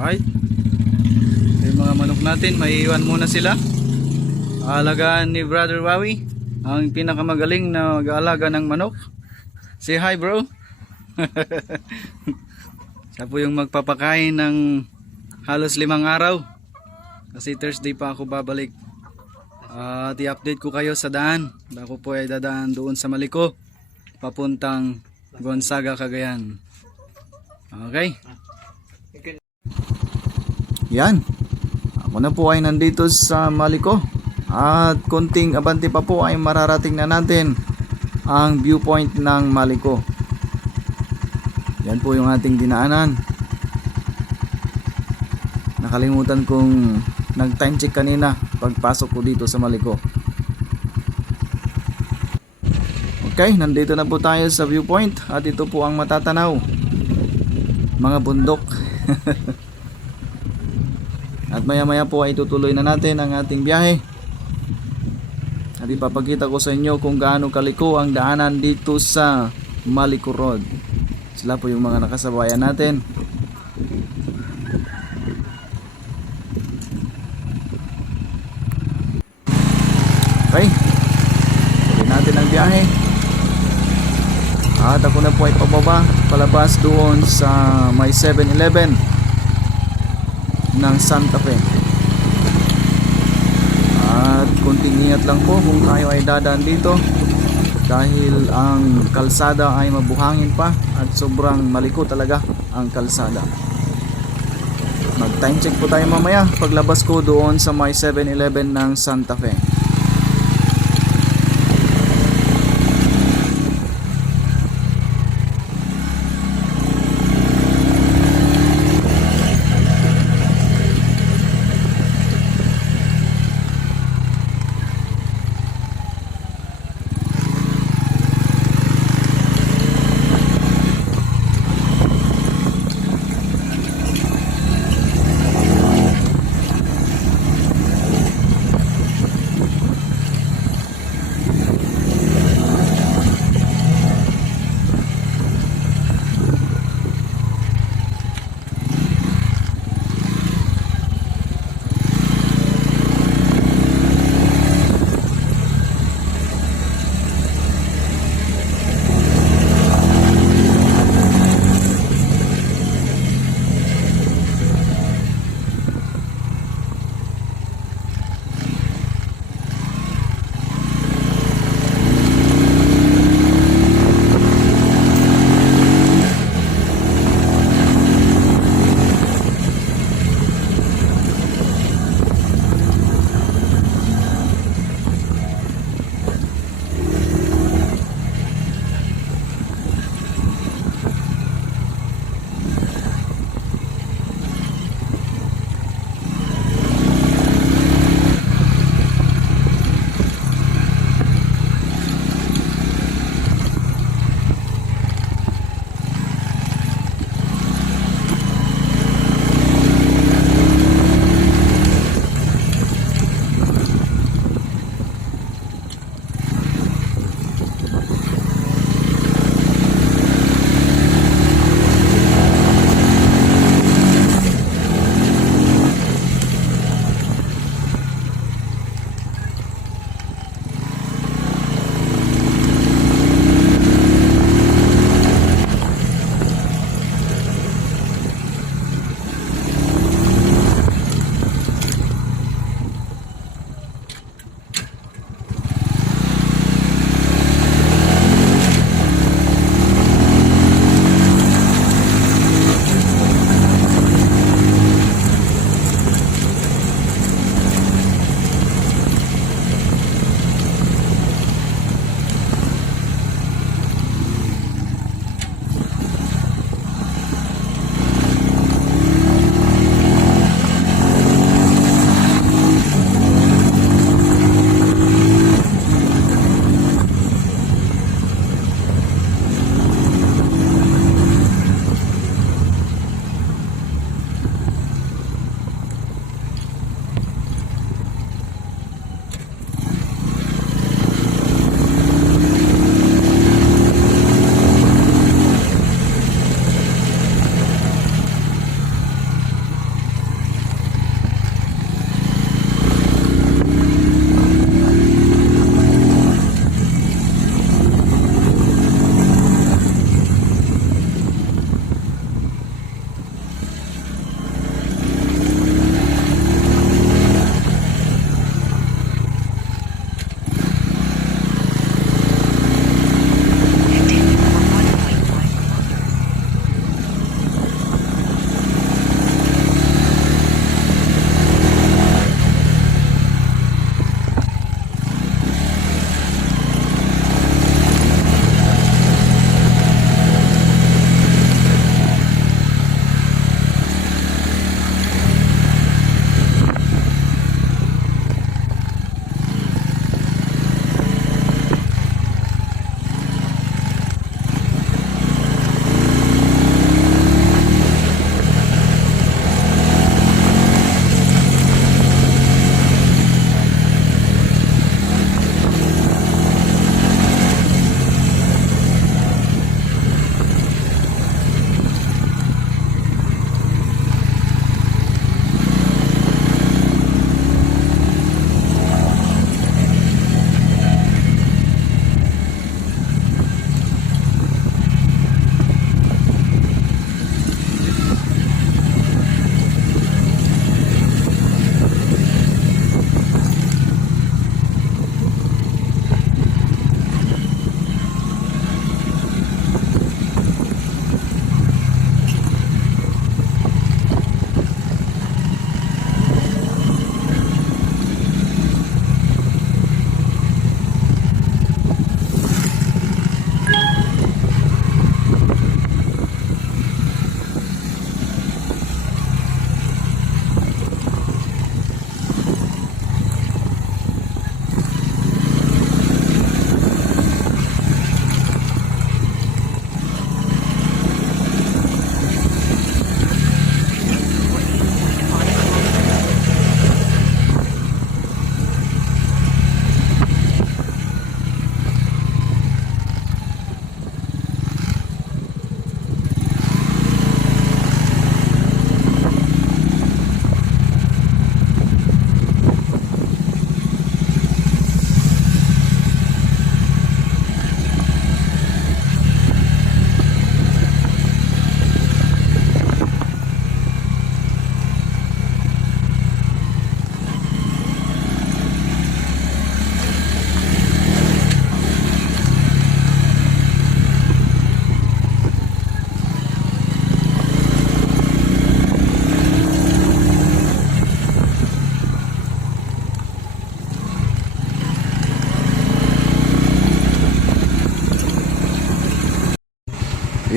Alright. Yung mga manok natin, maiiwan muna sila. Aalagaan ni Brother Wawi, ang pinakamagaling na mag-aalaga ng manok. Say hi, bro. Siya po yung magpapakain ng halos 5 araw. Kasi Thursday pa ako babalik. At i-update ko kayo sa daan. Ako po ay dadaan doon sa Maliko, papuntang Gonzaga, Cagayan. Okay. Yan. Ako na po ay nandito sa Maliko. At konting abante pa po ay mararating na natin ang viewpoint ng Maliko. Yan po yung ating dinaanan. Nakalimutan kong nag-time check kanina pagpasok ko dito sa Maliko. Okay, nandito na po tayo sa viewpoint at ito po ang matatanaw. Mga bundok. At maya maya po ay tutuloy na natin ang ating biyahe. At ipapakita ko sa inyo kung gaano kaliko ang daanan dito sa Maliko Road. Sila po yung mga nakasabayan natin. Okay, tuloy natin ang biyahe. At ako na po ay pababa, palabas doon sa may 7-Eleven ng Santa Fe. At konting ingat lang po kung tayo ay dadaan dito, dahil ang kalsada ay mabuhangin pa at sobrang maliko talaga ang kalsada. Mag time check po tayo mamaya paglabas ko doon sa may 7-Eleven ng Santa Fe.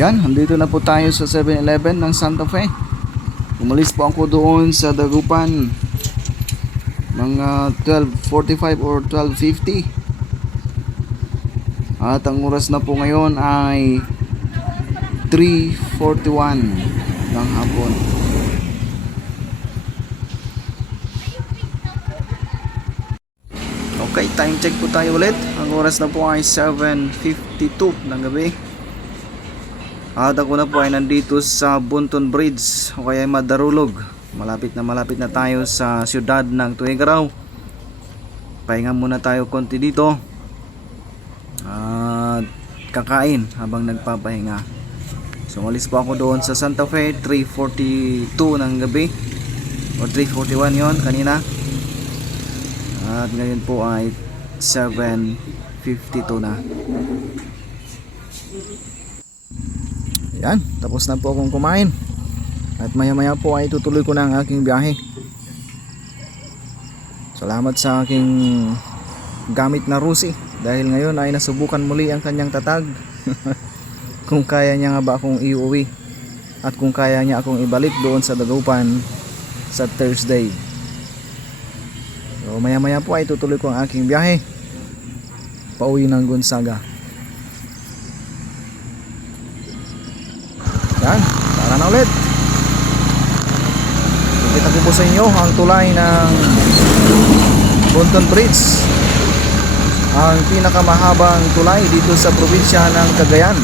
Yan, andito na po tayo sa 7-Eleven ng Santa Fe. Umalis po ako doon sa Dagupan mga 12:45 or 12:50. At ang oras na po ngayon ay 3:41 ng hapon. Okay, time check po tayo ulit. Ang oras na po ay 7:52 ng gabi. At ako na po ay nandito sa Bunton Bridge o kaya Madarulog. Malapit na tayo sa siyudad ng Tuguegarao. Pahinga muna tayo konti dito. At kakain habang nagpapahinga. So umalis po ako doon sa Santa Fe 3:42 ng gabi o 3:41 yon kanina. At ngayon po ay 7:52 na. Yan, tapos na po akong kumain. At maya maya po ay tutuloy ko na ang aking biyahe. Salamat sa aking gamit na Rusi. Dahil ngayon ay nasubukan muli ang kanyang tatag. Kung kaya niya nga ba akong iuwi. At kung kaya niya akong ibalik doon sa Dagupan sa Thursday. So maya maya po ay tutuloy ko ang aking biyahe pauwi ng Gonzaga. Yan, tara na ulit. Kita ko po sa inyo ang tulay ng Bunton Bridge, ang pinakamahabang tulay dito sa probinsya ng Cagayan.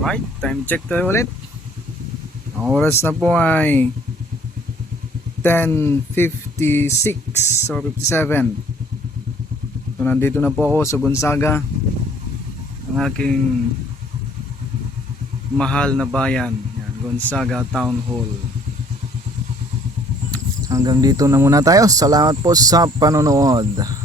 Right, time check tayo ulit. Ang oras na po ay 10:56 or 57. So nandito na po ako sa Gonzaga, ang aking mahal na bayan. Yan, Gonzaga Town Hall. Hanggang dito na muna tayo. Salamat po sa panonood.